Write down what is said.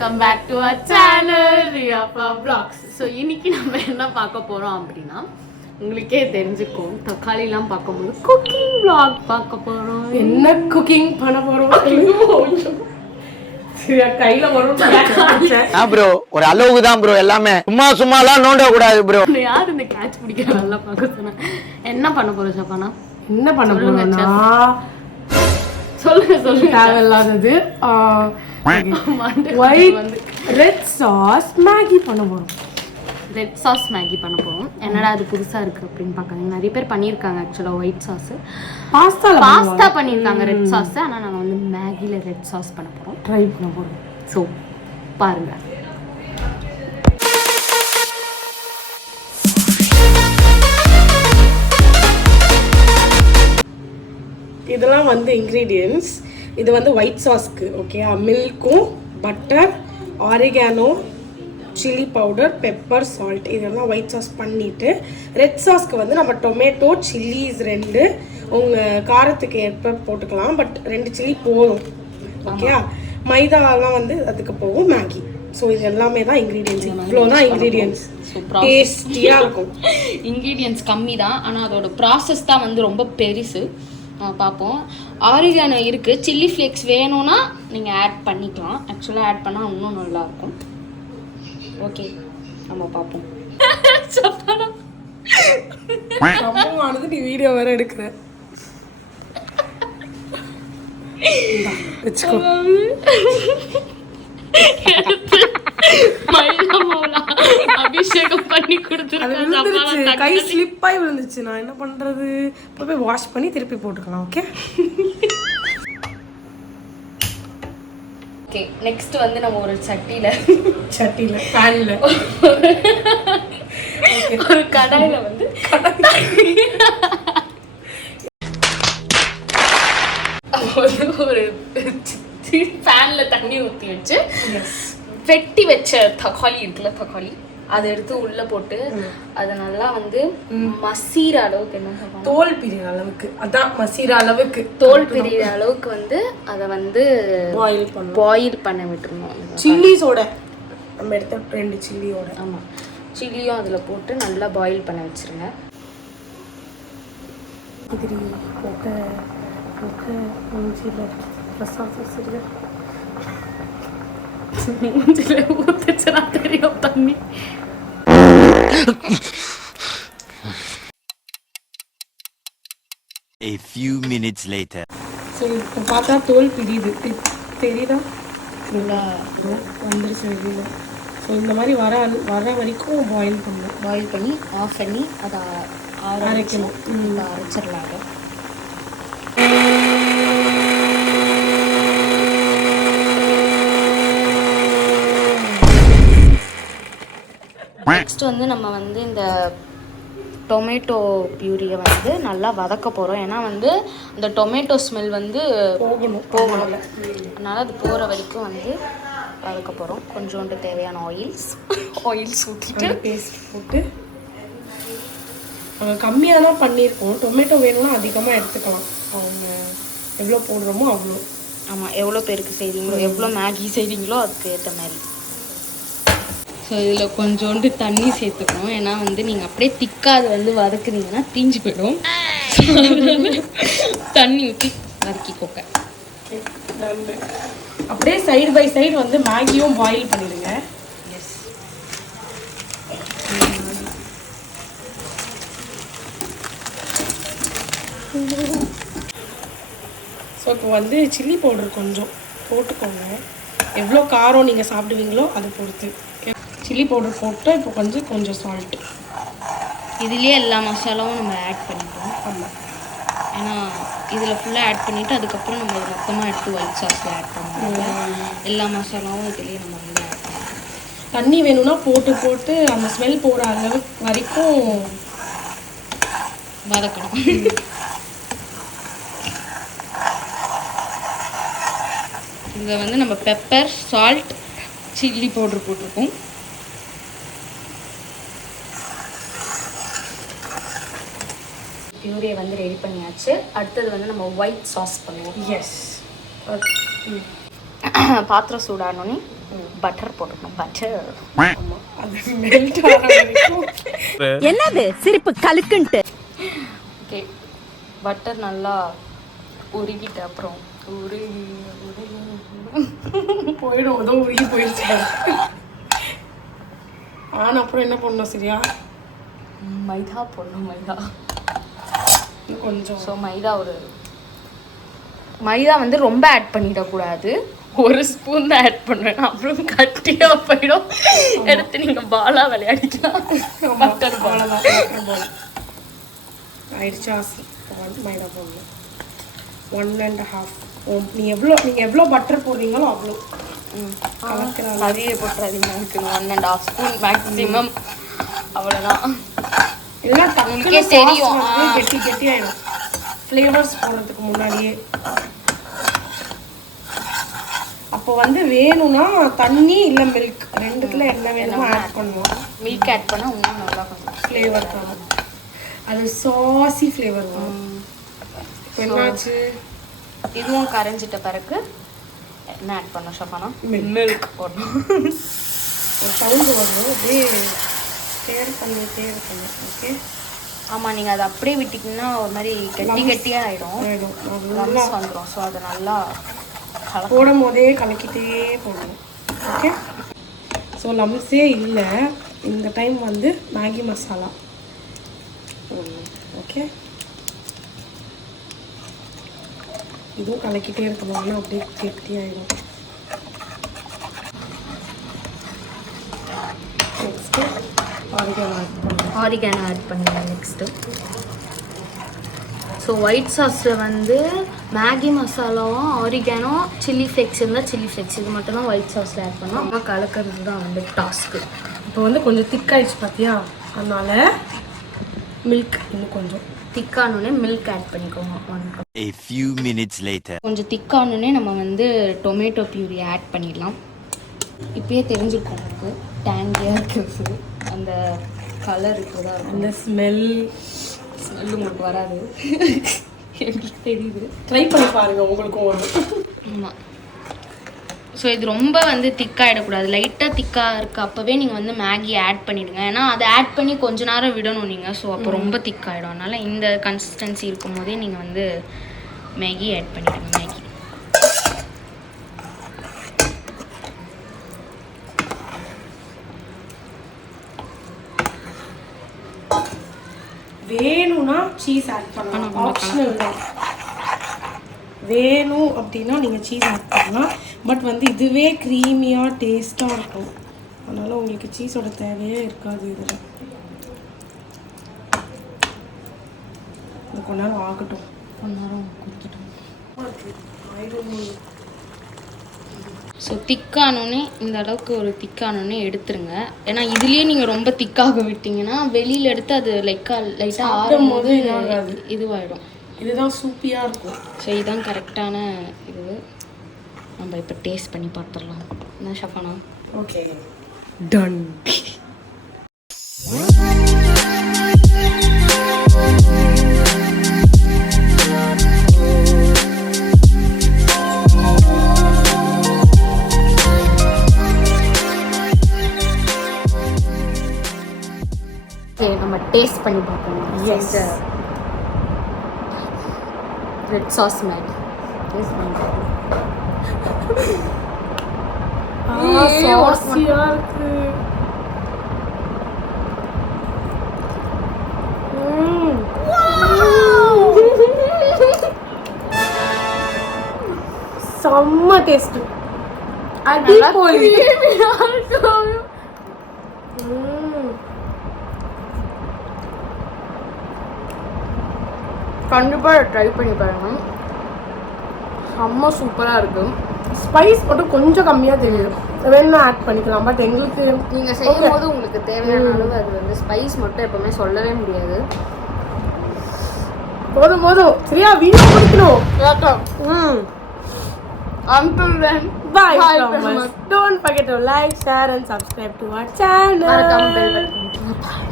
Welcome back to our channel ரியாப்பா vlogs. So இன்னைக்கு நம்ம என்ன பார்க்க போகிறோம் அப்படின்னா உங்களுக்கே தெரிஞ்சுக்கும் தக்காளிலாம் பார்க்கும்போது குக்கிங் vlog பார்க்க போகிறோம். என்ன குக்கிங் பண்ண போகிறோம் கையில வரும் ப்ரோ ஒரு அளவுக்கு தான் ப்ரோ, எல்லாமே சும்மாலாம் நோண்ட கூடாது ப்ரோ. யார் இந்த கேட்ச் பிடிக்கிற நல்லா பார்க்க சொன்னேன். என்ன பண்ண போறோம் சப்பானா? என்ன பண்ண போறோம்னா சொல்லுங்க தேவையில்லாதது ரெட் சாஸ் மேகி பண்ண போறோம். ரெட் சாஸ் மேகி பண்ண போறோம். என்னடா அது புதுசா இருக்கு அப்படின்னு பார்க்காதீங்க, நிறைய பேர் பண்ணியிருக்காங்க. ஆக்சுவலாக ஒயிட் சாஸ் பாஸ்தா பண்ணியிருக்காங்க ரெட் சாஸ். ஆனால் நாங்கள் வந்து மேகியில் ரெட் சாஸ் பண்ண போகிறோம், ட்ரை பண்ண போகிறோம். ஸோ பாருங்க. இதெல்லாம் வந்து இன்க்ரீடியன்ட்ஸ். இது வந்து ஒயிட் சாஸ்க்கு ஓகே, மில்க்கும் butter, oregano, chilli powder, pepper, salt, இதெல்லாம் ஒயிட் சாஸ் பண்ணிவிட்டு ரெட் சாஸ்க்கு வந்து நம்ம டொமேட்டோ, சில்லிஸ் 2 உங்கள் காரத்துக்கு ஏற்ப போட்டுக்கலாம். பட் 2 சில்லி போதும் ஓகே. மைதாலாம் வந்து அதுக்கு போகும், மேகி. ஸோ இது எல்லாமே தான் இன்க்ரீடியன்ஸ். இவ்வளோ தான் இன்க்ரீடியன்ஸ். டேஸ்டியாக இருக்கும். இன்க்ரீடியன்ஸ் கம்மி தான், ஆனால் அதோட ப்ராசஸ் தான் வந்து ரொம்ப பெருசு. பார்ப்போம். ஆரிகானோ இருக்குது, சில்லி ஃப்ளேக்ஸ் வேணும்னா நீங்கள் ஆட் பண்ணிக்கலாம். ஆக்சுவலாக ஆட் பண்ணால் இன்னும் நல்லாயிருக்கும். ஓகே நம்ம பார்ப்போம். சம்பவமானது நீ வீடியோ வேற எடுக்கிற வச்சுக்கோ. அபிஷேகம் பண்ணி கொடுத்துருக்கேன். கை ஸ்லிப் ஆகி விழுந்துச்சு. நான் என்ன பண்றது? போய் வாஷ் பண்ணி திருப்பி போட்டுக்கலாம். Okay okay. நெக்ஸ்ட் வந்து நம்ம ஒரு சட்டியில பேன்ல ஒரு கடாயில வந்து ஒரு பேன்ல தண்ணி ஊற்றி வச்சு வெட்டி வச்ச தக்காளி இருக்குல்ல, தக்காளி அதை எடுத்து உள்ள போட்டு அதை நல்லா வந்து மசீர அளவுக்கு, என்ன சொல்றாங்க, தோல் பிரிகிற அளவுக்கு, அதான் மசீர அளவுக்கு, தோல் பிரிகிற அளவுக்கு வந்து அதை வந்து பாயில் பண்ண விட்டுருணும். சில்லிஸோட நம்ம எடுத்த 2 சில்லியோட. ஆமாம், சில்லியும் அதில் போட்டு நல்லா பாயில் பண்ண வச்சுருங்க. போட்டு ஊத்துச்சுனா தெரியும் தண்ணி. A few minutes later. சரி, இப்போ பார்த்தா தோல் பிரியுது, தெரியுதா? வந்துருச்சு வெளியில. ஸோ இந்த மாதிரி வர வரைக்கும் பாயில் பண்ணணும். பாயில் பண்ணி ஆஃப் பண்ணி அதை அரைக்கணும். அரைச்சிடலாங்க. நெக்ஸ்ட் வந்து நம்ம வந்து இந்த டொமேட்டோ பியூரியை வந்து நல்லா வதக்க போகிறோம். ஏன்னா வந்து இந்த டொமேட்டோ ஸ்மெல் வந்து போகணும். அதனால் அது போகிற வரைக்கும் வந்து வதக்க போகிறோம். கொஞ்சோண்டு தேவையான ஆயில்ஸ் ஊற்றிட்டு பேஸ்ட் போட்டு கம்மியாக தான் பண்ணியிருக்கோம். டொமேட்டோ வேணும்னா அதிகமாக எடுத்துக்கலாம். அவங்க எவ்வளோ போடுறோமோ அவ்வளோ. ஆமாம், எவ்வளோ பேருக்கு செய்கிறீங்களோ, எவ்வளோ மேகி செய்கிறீங்களோ அதுக்கு ஏற்ற மாதிரி. ஸோ இதில் கொஞ்சோண்டு தண்ணி சேர்த்துக்கணும். ஏன்னா வந்து நீங்கள் அப்படியே திக்காது வந்து வதக்குனீங்கன்னா தீஞ்சு போயிடும். தண்ணி ஊற்றி வதக்கிக்கோங்க. அப்படியே சைடு பை சைடு வந்து மேகியும் பாயில் பண்ணிடுங்க. எஸ். ஸோ இப்போ வந்து சில்லி பவுடர் கொஞ்சம் போட்டுக்கோங்க. எவ்வளோ காரம் நீங்கள் சாப்பிடுவீங்களோ அதை பொறுத்து சில்லி பவுடர் போட்டு இப்போ கொஞ்சம் சால்ட்டு. இதுலேயே எல்லா மசாலாவும் நம்ம ஆட் பண்ணிப்போம். ஆமாம், ஏன்னா இதில் ஃபுல்லாக ஆட் பண்ணிவிட்டு அதுக்கப்புறம் நம்ம மொத்தமாக எடுத்து ஒயிட் சாஸில் ஆட் பண்ணுவோம். எல்லா மசாலாவும் இதுலேயே நம்ம வந்து ஆட் பண்ணுவோம். தண்ணி வேணும்னா போட்டு அந்த ஸ்மெல் போகிற அளவு வரைக்கும் வதக்கணும். இதில் வந்து நம்ம பெப்பர், சால்ட், சில்லி பவுடர் போட்டிருக்கோம். பியூரியை வந்து ரெடி பண்ணியாச்சு. அடுத்தது வந்து நம்ம ஒயிட் சாஸ் பண்ணுவோம். எஸ். பாத்திரம் சூடானோடனே பட்டர் போட்டுக்கணும். பட்டர் ஆமா, அது மெல்ட் ஆகிற வரைக்கும். என்னது சிரிப்பு கலுக்குன்ட்டு. ஓகே, பட்டர் நல்லா உருகிட்ட அப்புறம் உருகி போயிடும், ஏதோ உருகி போயிடுச்சு. ஆனால் அப்புறம் என்ன பண்ணணும் சரியா? மைதா போடணும். மைதா இன்னும் கொஞ்சம். ஸோ மைதா வந்து ரொம்ப ஆட் பண்ணிடக்கூடாது. 1 ஸ்பூன் தான் ஆட் பண்ணுவேன், அப்புறம் கட்டியாக போயிடும். எடுத்து நீங்கள் பாலா விளையாடிக்கலாம். பட்டர் பால் ஆயிடுச்சா? மைதா போடணும் 1.5. நீங்கள் எவ்வளோ பட்டர் போடுறீங்களோ அவ்வளோ. நிறைய போட்டுறாதீங்க, எனக்கு 1.5 ஸ்பூன் மேக்ஸிமம், அவ்வளோதான். இதெல்லாம் உங்களுக்கே தெரியும். கெட்டி கெட்டியாயிடும் ஃப்ளேவர்ஸ் போடுறதுக்கு முன்னாடியே. அப்போ வந்து வேணும்னா தண்ணி இல்லை மில்க் ரெண்டுத்துல என்ன வேணுமோ ஆட் பண்ணுவோம். மில்க் ஆட் பண்ணால் இன்னும் நல்லா கொஞ்சம் ஃப்ளேவர் தான், அது சாசி ஃப்ளேவர் வரும். இப்போ என்னாச்சு? இதுவும் கரைஞ்சிட்ட பிறகு என்ன ஆட் பண்ணோம் ஷஃபானா? மில்க் போடணும். ஒரு சவுண்டு வரணும், அப்படியே ஸ்டேர் பண்ணிட்டே இருக்கணும். ஓகே. ஆமாம், நீங்கள் அதை அப்படியே விட்டிங்கன்னா ஒரு மாதிரி கெட்டியாக ஆகிடும், லம்ஸ் வந்துடும். ஸோ அதை நல்லா போடும் போதே கலக்கிட்டே போடணும். ஓகே. ஸோ லம்ஸே இல்லை இந்த டைம் வந்து மேகி மசாலா போடணும். ஓகே. இதுவும் கலக்கிட்டே இருக்கணும், ஆனால் அப்படியே கெட்டியாயிடும். நெக்ஸ்ட்டு ஆரிகானோ ஆட் பண்ணுங்க. நெக்ஸ்ட்டு ஸோ ஒயிட் சாஸில் வந்து மேகி மசாலாவும் ஆரிகானோ சில்லி ஃப்ளேக்ஸ் இருந்தால் சில்லி ஃப்ளேக்ஸ் இது மட்டும் தான் ஒயிட் சாஸில் ஆட் பண்ணோம். அம்மா கலக்கிறது தான் வந்து டாஸ்க்கு. இப்போ வந்து கொஞ்சம் திக்காயிடுச்சு பார்த்தியா, அதனால மில்க் இன்னும் கொஞ்சம் திக்கானோடனே மில்க் ஆட் பண்ணிக்கோங்க. 1 cup. A few minutes later. கொஞ்சம் திக்கானோடனே நம்ம வந்து டொமேட்டோ பியூரி ஆட் பண்ணிடலாம். இப்பயே தெரிஞ்சிருக்கும் உங்களுக்கு டேங்கியாக இருக்குது, அந்த கலர் இப்போதான் இருக்கும். அந்த ஸ்மெல்லு உங்களுக்கு வராது, எனக்கு தெரியுது. ட்ரை பண்ணி பாருங்க, உங்களுக்கும் வரும். ஆமாம். ஸோ இது ரொம்ப வந்து திக்காகிடக்கூடாது, லைட்டாக திக்காக இருக்குது அப்போவே நீங்கள் வந்து மேகி ஆட் பண்ணிவிடுங்க. ஏன்னா அதை ஆட் பண்ணி கொஞ்ச நேரம் விடணும் நீங்கள். ஸோ அப்போ ரொம்ப திக்காகிடும். அதனால் இந்த கன்சிஸ்டன்சி இருக்கும் போதே நீங்கள் வந்து மேகி ஆட் பண்ணிவிடுங்க. மேகி வேணும்னா சீஸ் ஆட் பண்ணலாம், ஆப்ஷனல் தான். வேணும் அப்படின்னா நீங்கள் சீஸ் ஆட் பண்ணலாம், பட் வந்து இதுவே க்ரீமியாக டேஸ்ட்டாக இருக்கும். அதனால் உங்களுக்கு சீஸோட தேவையே இருக்காது இதில். இது கொஞ்ச நேரம் ஆகட்டும். கொஞ்ச நேரம் கொடுத்துட்டோம். ஸோ திக்கானோடனே இந்த அளவுக்கு ஒரு திக்கானோடனே எடுத்துருங்க. ஏன்னா இதுலேயே நீங்கள் ரொம்ப திக்காக விட்டிங்கன்னா வெளியில் எடுத்து அது லைட்டாக ஆறும் போது இதுவாகிடும். இதுதான் சூப்பியாக இருக்கும். ஸோ இதுதான் கரெக்டான இது. நம்ம இப்போ டேஸ்ட் பண்ணி பார்த்துடலாம். என்ன ஷஃபானா? Okay, done. ஓகே, நம்ம டேஸ்ட் பண்ணி பார்ப்போம். Yes, red sauce Maggi taste பண்ணி பார்ப்போம். சாஸியா இருக்கு. செம்ம டேஸ்ட், அடிப்பொலி. கண்டிப்பாக ட்ரை பண்ணி பாருங்க, செம்ம சூப்பராக இருக்கும். ஸ்பைஸ் மட்டும் கொஞ்சம் கம்மியாக தெரியும், வேணும்னா ஆட் பண்ணிக்கலாம். பட் எங்களுக்கு நீங்கள் செய்யும் போது உங்களுக்கு தேவையான அளவு அது வந்து ஸ்பைஸ் மட்டும் எப்பவுமே சொல்லவே முடியாது. போதும் போதும், சரியா? வீடியோ முடிக்கணும். Until then, bye from us. Don't forget to like, share and subscribe to our channel. மறக்காம bell button.